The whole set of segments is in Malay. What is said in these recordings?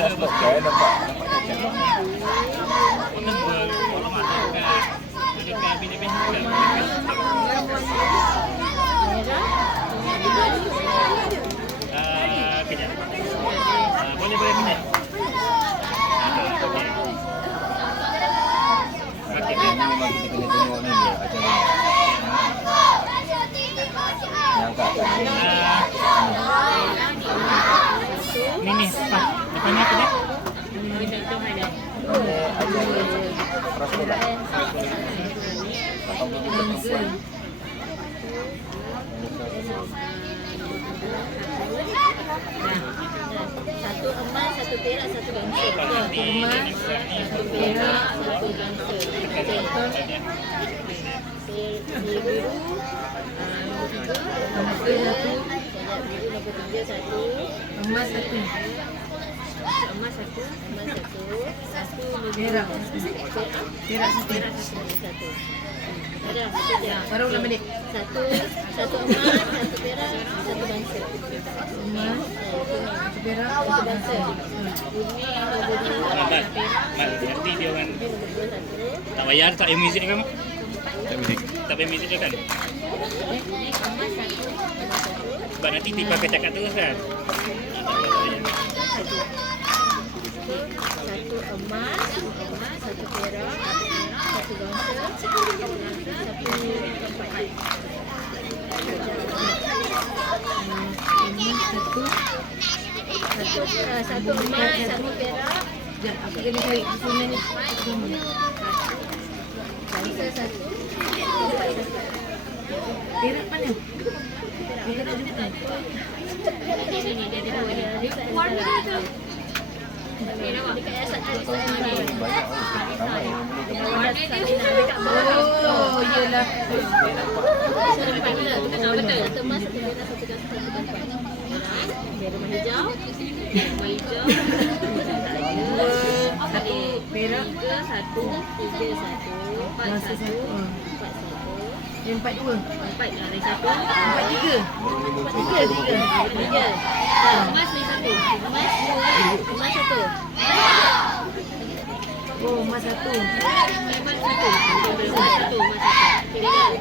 Nampak kan? Nampak cakap. Tebal. Kalau masuk dekat bini-bini juga. Kejap. Boleh minit. Okey. Okey. Ini memang kita kena tengok ni dia acara ni. Yang kat atas ni. Ni apa? Depan ni apa dia? Acara prasekolah. 80 perempuan. Satu emas, satu perak, satu bangsa. Satu emas, satu perak, satu bangsa. Biru, nombor 3, nombor 3, satu. Emas satu. Emas satu, emas satu. Satu perak. Perak satu. Ada satu je. Baru 6 minit. Satu emas, satu perak, satu bangsa. Emas, satu perak, satu bangsa. Ini nombor 2, perak. Nanti dia orang tak bayar tak payah muzik kan? Tak payah muzik kan? Emas satu. Sebab nanti tiba akan cakap terus kan? Satu emas, satu perak, satu bangsa, satu tempat. Satu emas, satu perak. Sekejap, aku kena cari di sini ni. Bangsa satu, tempat satu. Perak mana? Perak juga. Ini dia ada dua dia. Warna tu. Dekat asal ni. Banyak ramai yang boleh Oh, iyalah. Betul. Satu emas, satu perak, satu bangsa, satu tempat. Biar rumah hijau. Rumah hijau. Satu perak, satu, tiga, satu, empat, satu, empat, satu. Empat dua. Empat lagi satu. Empat tiga. Tiga. Emas ni satu. Emas dua. Emas satu. Oh, emas satu. Emas satu. Emas satu. Hijau.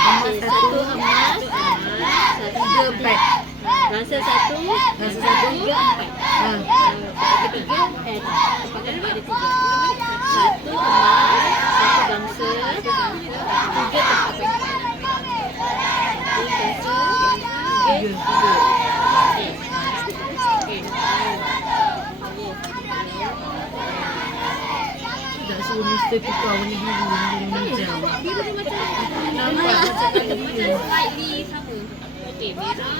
Emas satu. Emas. Satu. Tiga empat. Rasa satu. Tiga empat. Ketiga. Ada tiga. Satu emas. Satu bangsa. Tiga tempat. Tiga. Tak suruh Mr. tukar warna biru dengan hijau. Biru dia macam nampak macam slightly sama. Okey, merah.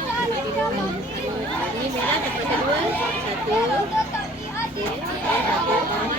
Ini merah tempat kedua. Satu. Okey, satu.